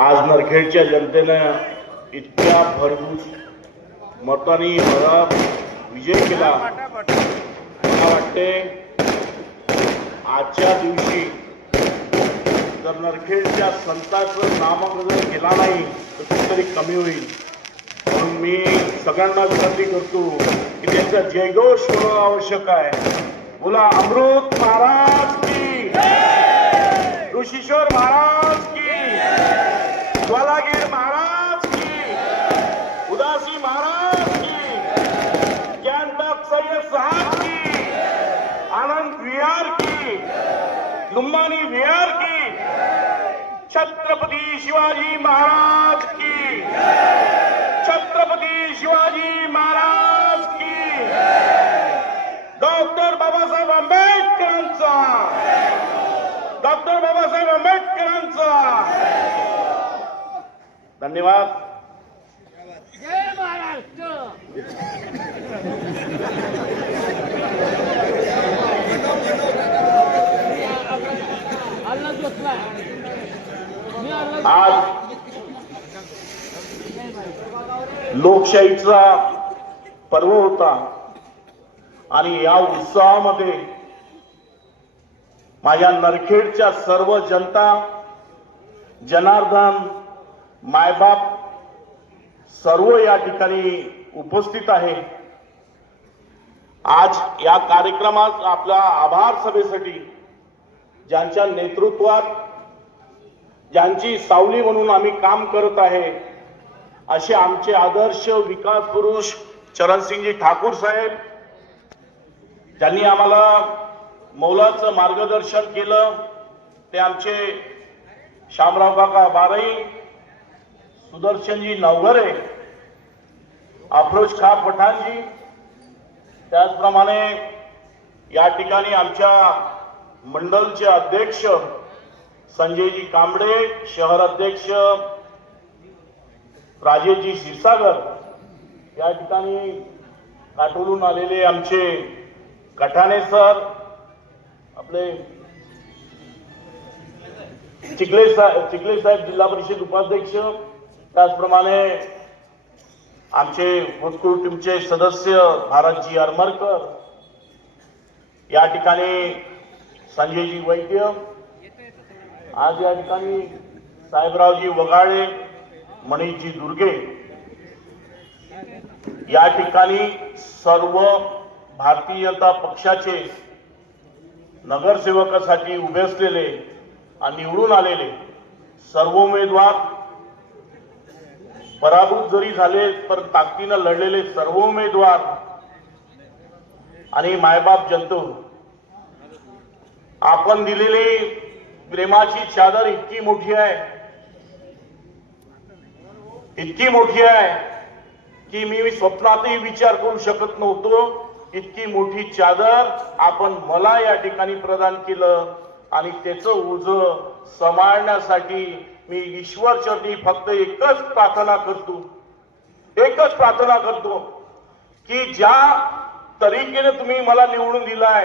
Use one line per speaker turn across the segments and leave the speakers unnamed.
आज नरखेडच्या जनतेनं इतक्या भरघोस मतांनी मला विजय केला. मला वाटते आजच्या दिवशी जर नरखेडच्या संतांचं नामकरण केला नाही तर कुठेतरी कमी होईल. म्हणून मी सगळ्यांना विनंती करतो की त्यांचा जयघोष होणं आवश्यक आहे. बोला अमृत महाराज की ऋषीश्वर महाराज की ज्वालागीर महाराज की उदासी महाराज की ज्ञानदास सय्यद साहब की आनंद विहार की लुम्बानी विहार की छत्रपती शिवाजी महाराज की छत्रपती शिवाजी महाराज की डॉक्टर बाबासाहेब आंबेडकरांचा डॉक्टर बाबासाहेब आंबेडकरांचा धन्यवाद।
जय महाराष्ट्र।
आज लोकशाहीचा पर्व होता आणि या उत्सवामध्ये माझ्या नरखेडच्या सर्व जनता जनार्दन मायबाप सर्व या ठिकाणी उपस्थित आहे. आज या कार्यक्रमात आपल्या आभार सभेसाठी ज्यांच्या नेतृत्वात ज्यांची सावली म्हणून आम्ही काम करत आहे असे आमचे आदर्श विकास पुरुष चरणसिंगजी ठाकूर साहेब ज्यांनी आम्हाला मौलाचं मार्गदर्शन केलं ते आमचे शामराव काका बारई सुदर्शनजी नवघरे अफरोज खा पठाणजी त्याचप्रमाणे या ठिकाणी आमच्या मंडलचे अध्यक्ष संजयजी कांबळे शहर अध्यक्ष राजेशजी क्षीरसागर. या ठिकाणी काटोलून आलेले आमचे कठाणे सर आपले चिखले साहेब चिखले साहेब जिल्हा परिषद उपाध्यक्ष त्याचप्रमाणे आमचे भूतपूर्व टीमचे सदस्य भारतजी अरमरकर या ठिकाणी संजयजी वैद्य आज या ठिकाणी साहेबरावजी वगाळे मणिजी दुर्गे या ठिकाणी सर्व भारतीय जनता पक्षाचे नगरसेवकासाठी उभे असलेले आणि निवडून आलेले सर्व उमेदवार पराभूत जरी झाले पण ताकदीनं लढलेले सर्व उमेदवार आणि मायबाप जंतू आपण दिलेली प्रेमाची चादर इतकी मोठी आहे. इतकी मोठी आहे की मी स्वप्नातही विचार करू शकत नव्हतो. इतकी मोठी चादर आपण मला या ठिकाणी प्रदान केलं आणि त्याचं ओझ सांभाळण्यासाठी मी ईश्वर चरणी फक्त एकच प्रार्थना करतो. एकच प्रार्थना करतो की ज्या तरीकेने तुम्ही मला निवडून दिलाय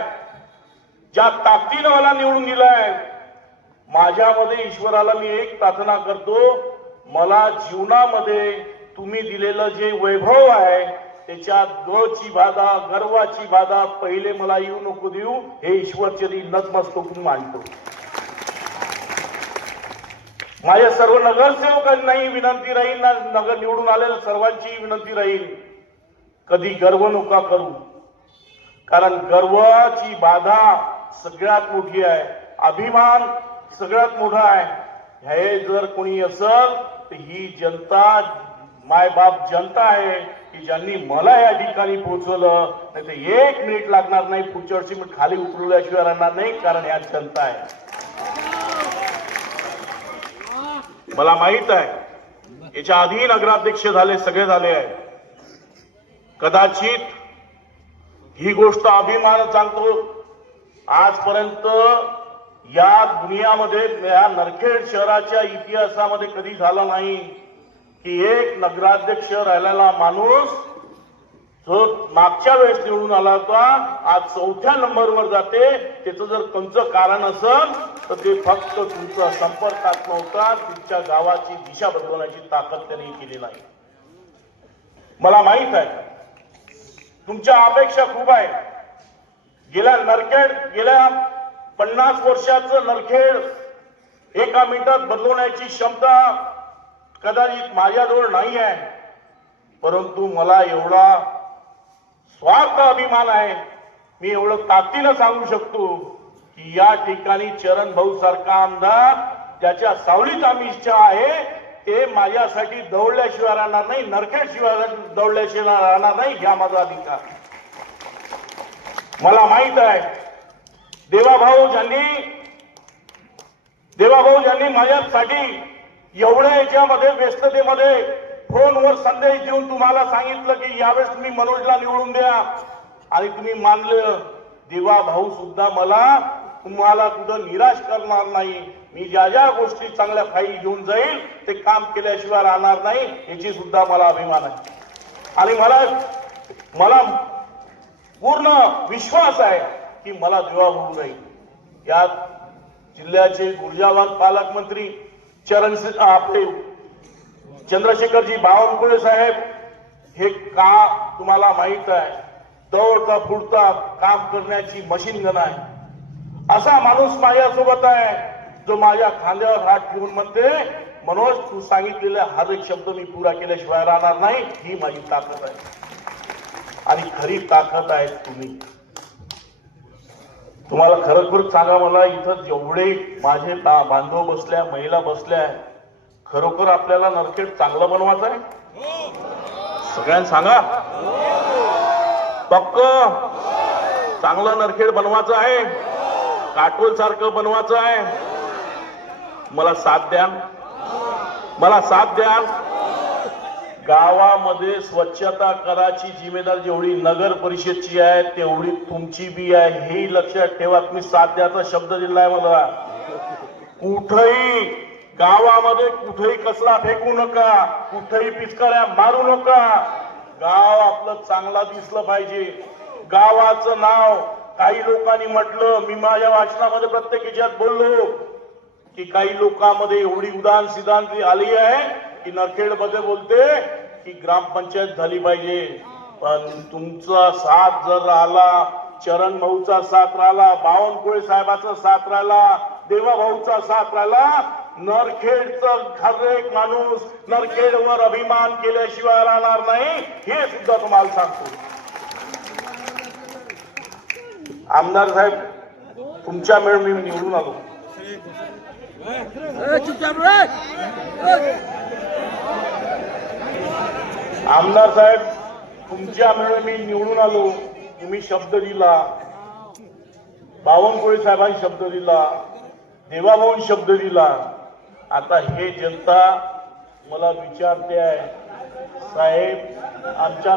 ज्या ताकदीनं मला निवडून दिलाय माझ्यामध्ये ईश्वराला मी एक प्रार्थना करतो मला जीवनामध्ये तुम्ही दिलेलं जे वैभव आहे त्याच्यात गची बाधा गर्वाची बाधा पहिले मला येऊ नको देऊ हे ईश्वरचरी नतमस्तकून मानतो. माझ्या सर्व नगरसेवकांनाही विनंती राहील ना नगर निवडून आलेल्या सर्वांची विनंती राहील कधी गर्व नका करू. कारण गर्वाची बाधा सगळ्यात मोठी आहे. अभिमान सगळ्यात मोठा आहे. हे जर कोणी असल तर ही जनता मायबाप जनता आहे की ज्यांनी मला या ठिकाणी पोहोचवलं नाही ते एक मिनिट लागणार नाही पुढच्या वर्षी मी खाली उतरवल्याशिवाय राहणार नाही कारण या जनता आहे. मला माहीत आहे याच्या आधी नगराध्यक्ष झाले सगळे झाले आहे. कदाचित ही गोष्ट अभिमान सांगतो आजपर्यंत या दुनियामध्ये या नरखेड शहराच्या इतिहासामध्ये कधी झाला नाही की एक नगराध्यक्ष राहिलेला माणूस जो मागच्या वेळेस निवडून आला होता आज चौथ्या नंबरवर जाते. त्याचं जर तुमचं कारण असेल तर ते फक्त तुमचा संपर्कात नव्हता तुमच्या गावाची दिशा बदलवण्याची ताकद त्यांनी केली नाही. मला माहीत आहे तुमच्या अपेक्षा खूप आहे. गेल्या नरखेड गेल्या पन्नास वर्षाचं नरखेड एका मिनिटात बदलवण्याची क्षमता कदाचित माझ्याजवळ नाही आहे. परंतु मला एवढा स्वार्थ अभिमान आहे. मी एवढं ताकदीनं सांगू शकतो की या ठिकाणी चरण भाऊ सारखा आमदार ज्याच्या सावलीत आम्ही इच्छा आहे ते माझ्यासाठी दौडल्याशिवाय राहणार नाही नरखेडशिवाय दौडल्याशिवाय राहणार नाही ह्या माझा अधिकार. मला माहीत आहे. देवाभाऊ ज्यांनी देवाभाऊ ज्यांनी माझ्यासाठी एवढ्या याच्यामध्ये व्यस्ततेमध्ये फोनवर संदेश देऊन तुम्हाला सांगितलं की यावेळेस तुम्ही मनोजला निवडून द्या. आणि तुम्ही मानलं देवा भाऊ सुद्धा मला तुम्हाला कुठं निराश करणार नाही. मी ज्या ज्या गोष्टी चांगल्या फाईल घेऊन जाईल ते काम केल्याशिवाय राहणार नाही याची सुद्धा मला अभिमान आहे. आणि मला मला पूर्ण विश्वास आहे. की मला दिवा होऊ नये. यात जिल्ह्याचे ऊर्जावान पालकमंत्री चरण आपले चंद्रशेखरजी बावनकुळे साहेब हे का तुम्हाला माहीत आहे? दौडता फुडता काम करण्याची मशीन गण आहे. असा माणूस माझ्यासोबत आहे जो माझ्या खांद्यावर हात ठेवून म्हणते मनोज तू सांगितलेला हर एक शब्द मी पुरा केल्याशिवाय राहणार नाही. ही माझी ताकद आहे. आणि खरी ताकद आहे तुम्ही. तुम्हाला खरोखर सांगा मला इथं जेवढे माझे बांधव बसल्या महिला बसल्या खरोखर आपल्याला नरखेड चांगलं बनवायचं आहे? सगळ्यांना सांगा. पक्क. चांगलं नरखेड बनवायचं आहे. काटोल सारखं बनवायचं आहे. मला साथ द्या मला साथ द्या गावामध्ये स्वच्छता कराची जिम्मेदारी जेवढी नगर परिषदची आहे तेवढी तुमची बी आहे. हे लक्षात ठेवा तुम्ही साध्याचा शब्द दिलाय मला कुठही गावामध्ये कुठेही कसला फेकू नका. कुठेही पिचकाऱ्या मारू नका. गाव आपलं चांगला दिसलं पाहिजे. गावाचं नाव काही लोकांनी म्हटलं मी माझ्या वाचनामध्ये प्रत्येक याच्यात बोललो की काही लोकांमध्ये एवढी उदान सिद्धांत आली आहे की नरखेडमध्ये बोलते की ग्रामपंचायत झाली पाहिजे. पण तुमचा साथ जर राहिला चरण भाऊचा साथ राहिला बावनकुळे साहेबाचा साथ राहिला देवा भाऊचा साथ राहिला नरखेडचा खरेक एक माणूस नरखेडवर अभिमान केल्याशिवाय राहणार नाही हे सुद्धा तुम्हाला सांगतो. आमदार साहेब तुमच्या मिळून मी निवडून आलो. आमदार साहेब तुमच्या मिळून मी निवडून आलो. तुम्ही शब्द दिला. बावनकुळे साहेबांनी शब्द दिला. देवाभाऊन शब्द दिला. आता हे जनता मला विचारते आहे. साहेब आमच्या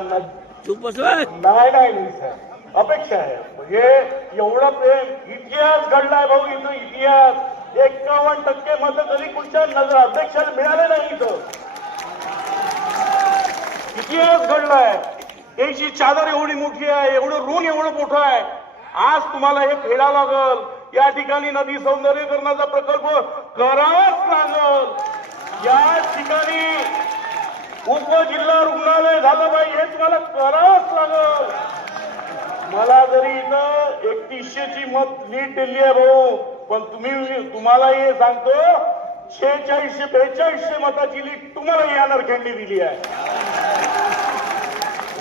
नाही नाही साहेब. अपेक्षा आहे. म्हणजे एवढं प्रेम इतिहास घडलाय भाऊ इथं इतिहास. एकावन्न टक्के मत तरी कुठच्या नगर अध्यक्षाला मिळाले नाही इथं. इतिहास घडलाय? याची चादर एवढी मोठी आहे एवढं ऋण एवढं मोठं आहे. आज तुम्हाला हे फेडा लागल. या ठिकाणी नदी सौंदर्यीकरणाचा प्रकल्प करावाच लागल. या ठिकाणी उपजिल्हा रुग्णालय झालं पाहिजे हे तुम्हाला करावंच लागल. मला जरी इथं एकतीसशे ची मत लीड दिली आहे भाऊ पण तुम्ही तुम्हाला हे सांगतो शेहेचाळीसशे बेचाळीसशे मताची लीड तुम्हाला या खेळली दिली आहे.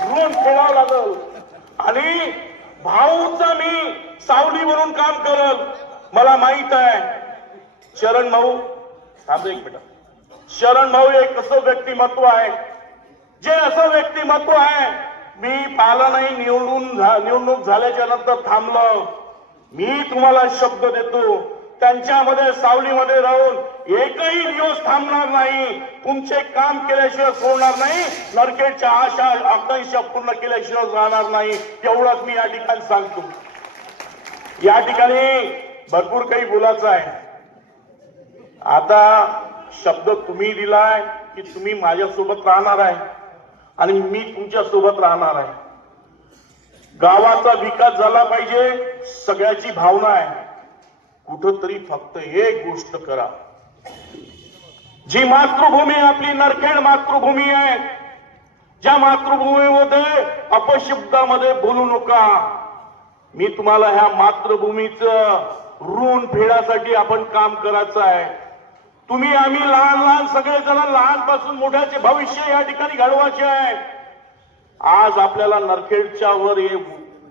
म्हणून खेळावं लागल. आणि भाऊचा मी सावलीवरून काम करल. मला माहीत आहे. शरण भाऊ थांब एक मिनिट. शरण भाऊ एक असं व्यक्तिमत्व आहे. जे असं व्यक्तिमत्व आहे मी पाला नाही निवडून निवडणूक झाल्याच्यानंतर थांबलं. मी तुम्हाला शब्द देतो त्यांच्यामध्ये सावलीमध्ये राहून एकही दिवस थांबणार नाही. तुमचे काम केल्याशिवाय सोडणार नाही नरकेच्या आशा आकांक्षा पूर्ण केल्याशिवाय राहणार नाही. एवढंच मी या ठिकाणी सांगतो. या ठिकाणी भरपूर काही बोलायचं आहे. आता शब्द तुम्ही दिलाय की तुम्ही माझ्यासोबत राहणार आहे आणि मी तुमच्यासोबत राहणार आहे. गावाचा विकास झाला पाहिजे सगळ्याची भावना आहे. कुठंतरी फक्त एक गोष्ट करा. जी मातृभूमी आपली नरखेड मातृभूमी आहे ज्या मातृभूमीमध्ये अपशब्दामध्ये बोलू नका. मी तुम्हाला ह्या मातृभूमीचं ऋण फेडासाठी आपण काम करायचं आहे. तुम्ही आम्ही लहान लहान सगळेजण लहानपासून मोठ्याचे भविष्य या ठिकाणी घडवायचे आहे. आज आपल्याला नरखेडच्या वर हे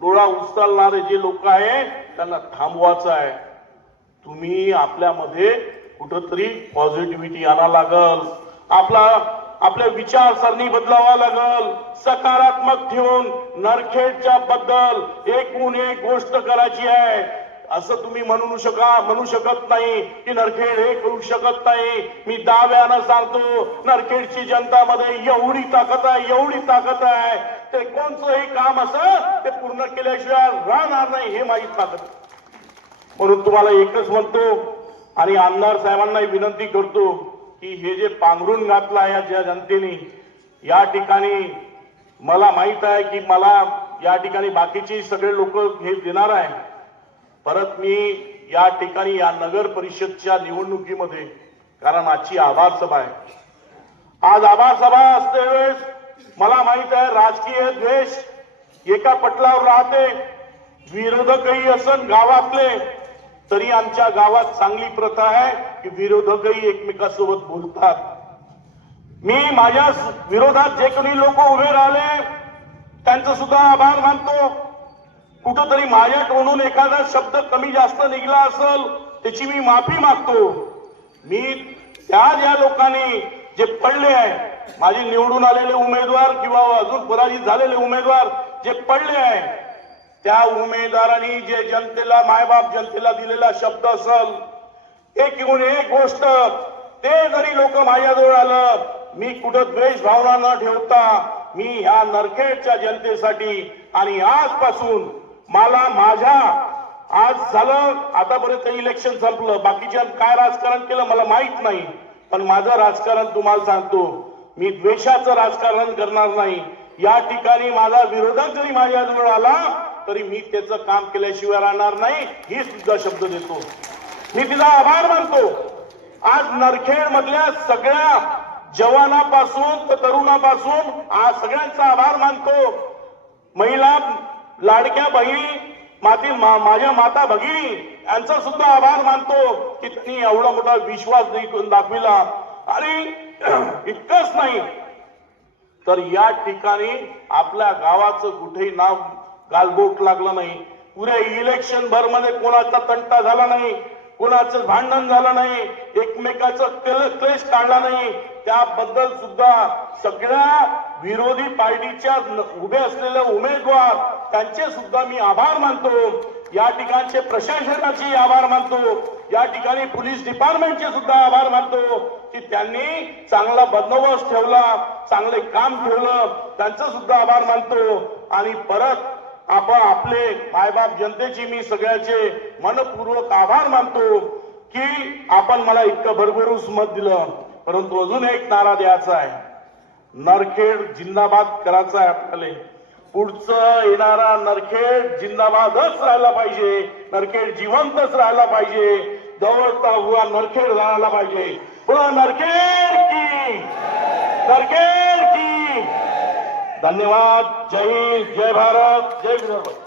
डोळा उचलणारे जे लोक आहे त्यांना थांबवायचं आहे. तुम्ही आपल्यामध्ये कुठंतरी पॉझिटिव्हिटी आणा लागल. आपला आपल्या विचारसरणी बदलावा लागल. सकारात्मक ठेवून नरखेडच्या बद्दल एकूण एक गोष्ट करायची आहे. असं तुम्ही म्हणू शका म्हणू शकत नाही की नरखेड हे करू शकत नाही. मी दाव्यानं सांगतो नरखेडची जनतामध्ये एवढी ताकद आहे एवढी ताकद आहे. ते कोणचं हे काम असं ते पूर्ण केल्याशिवाय राहणार नाही हे माझी ताकद म्हणून तुम्हाला एकच म्हणतो आणि आमदार साहेबांनाही विनंती करतो की हे जे पांघरून घातलं आहे या जनतेने या ठिकाणी मला माहीत आहे की मला या ठिकाणी बाकीची सगळे लोक हे देणार आहे. परत मी या ठिकाणी या नगर परिषदच्या निवडणुकीमध्ये कारण आजची आभार सभा आहे. आज आभार सभा असते वेळेस मला माहीत आहे राजकीय द्वेष एका पटलावर राहते. विरोधकही असन गावातले तरी आमच्या गावात चांगली प्रथा आहे की विरोधकही एकमेकांसोबत बोलतात. मी माझ्या विरोधात जे कोणी लोक उभे राहिले त्यांचं सुद्धा आभार मानतो. कुठंतरी माझ्या तोंडून एखादा शब्द कमी जास्त निघला असेल त्याची मी माफी मागतो. मी त्या ज्या लोकांनी जे पडले आहे माझे निवडून आलेले उमेदवार किंवा अजून पराजित झालेले उमेदवार जे पडले आहे त्या उमेदवारांनी जे जनतेला मायबाप जनतेला दिलेला शब्द असल एक येऊन एक गोष्ट ते जरी लोक माझ्याजवळ आलं मी कुठं द्वेष भावना न ठेवता मी ह्या नरखेडच्या जनतेसाठी आणि आजपासून मला माझ्या आज झालं आतापर्यंत इलेक्शन संपलं. बाकीच्या काय राजकारण केलं मला माहीत नाही. पण माझं राजकारण तुम्हाला सांगतो. मी द्वेषाचं राजकारण करणार नाही. या ठिकाणी माझा विरोधक जरी माझ्याजवळ आला तरी मी त्याचं काम केल्याशिवाय राहणार नाही ही सुद्धा शब्द देतो. मी तिचा आभार मानतो. आज नरखेड मधल्या सगळ्या जवानापासून तर तरुणापासून आज सगळ्यांचा आभार मानतो. महिला लाडक्या बहिणी माती माझ्या माता भगिनी यांचा सुद्धा आभार मानतो की त्यांनी एवढा मोठा विश्वास दाखविला. आणि इतकंच नाही तर या ठिकाणी आपल्या गावाचं कुठेही नाव गालबोट लागलं नाही. पुऱ्या इलेक्शन भरमध्ये कोणाचा तंटा झाला नाही कोणाचं भांडण झालं नाही एकमेकाचं क्ल- क्लेश काढला नाही. त्याबद्दल सुद्धा सगळ्या विरोधी पार्टीच्या उभे असलेले उमेदवार त्यांचे सुद्धा मी आभार मानतो. या ठिकाणचे प्रशासनाचे आभार मानतो. या ठिकाणी पोलीस डिपार्टमेंटचे सुद्धा आभार मानतो की त्यांनी चांगला बंदोबस्त ठेवला चांगले काम ठेवलं. त्यांचं सुद्धा आभार मानतो. आणि परत आपण आपले मायबाप जनतेची मी सगळ्याचे मनपूर्वक आभार मानतो की आपण मला इतकं भरभरूस मत दिलं. परंतु अजून एक नारा द्यायचा आहे. नरखेड जिंदाबाद करायचा आहे आपल्याला. पुढचं येणारा नरखेड जिंदाबादच राहायला पाहिजे. नरखेड जिवंतच राहायला पाहिजे. जवळचा हुआ नरखेड राहायला पाहिजे. पुन्हा नरखेड की! नरखेड की! धन्यवाद. जय हिंद. जय भारत. जय विदर्भ.